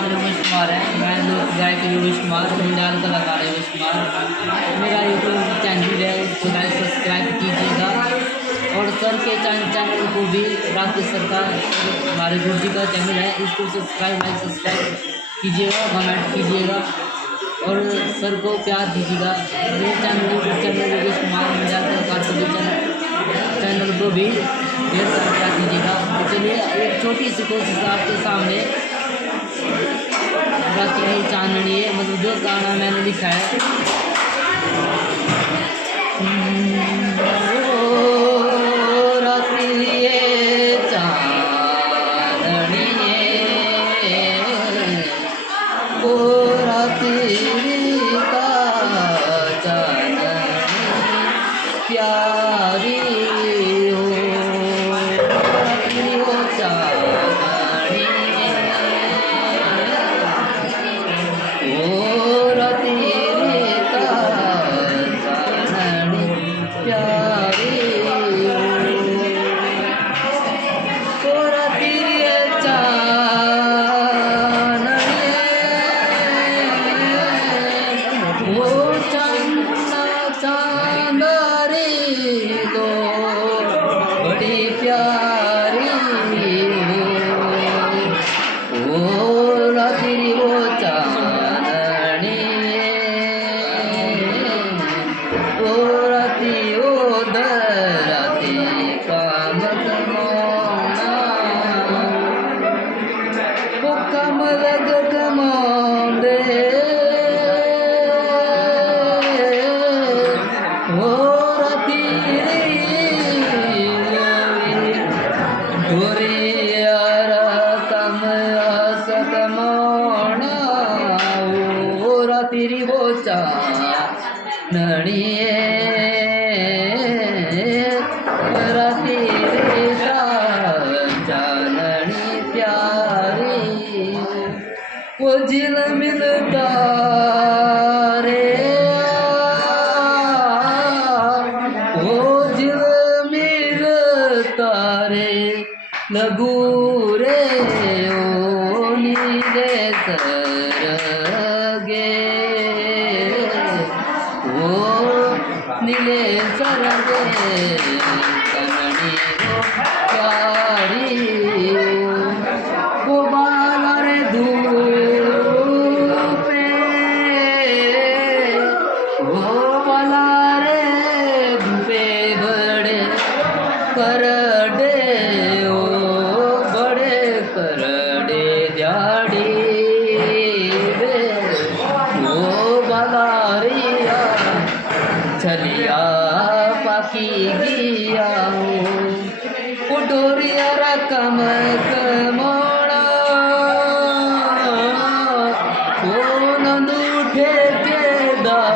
नाम योगेश कुमार है। मैं लोक गायक योगेश कुमार, संजाल कलाकार योगेश कुमार। मेरा यूट्यूब चैनल है, उसको लाइक सब्सक्राइब कीजिएगा। और सर के चैनल को भी, राकेश सर का, हमारे गुरु जी का चैनल है, इसको सब्सक्राइब कीजिएगा, कमेंट कीजिएगा और सर को प्यार दीजिएगा। मेरे चैनल योगेश कुमार संजाल कलाकार चैनल को भी ढेर सारा प्यार दीजिएगा। तो चलिए एक छोटी सी कोशिश आपके सामने रात्रि चांदनी है, मतलब जो गाना मैंने लिखा है। प्यारी हो चांदनी, ओ रात्रि का चांदनी प्यारी हो, ओ रात्रि चांदनी, ओ चांदनी तो बड़ी प्यारी हो, ओ रात्रि वो चांदनी, ओ रात्रि ओ धरती का मगमौना, वो कमल गगमौंदे, ओ रात्रि वो चांदनी, रात्रि चांदनी प्यारी, वो झिलमिल तारे, वो झिलमिल तारे लगू रे ओ नीले सरगे, ओ नीले सरगे कमनी हो प्यारी, वो बाला रे धूपे, वो बाला रे धूपे बड़े करडे, ओ बड़े करडे दिहाड़ी रे, ओ बालारिया चलिया पाकी गिया, ओ डोरिया रकम कमोड़ा, ओ नंदू ठेकेदारी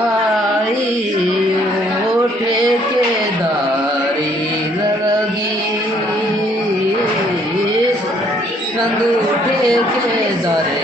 आई, ओ ठेकेदारी लगी, नंदू ठेकेदारी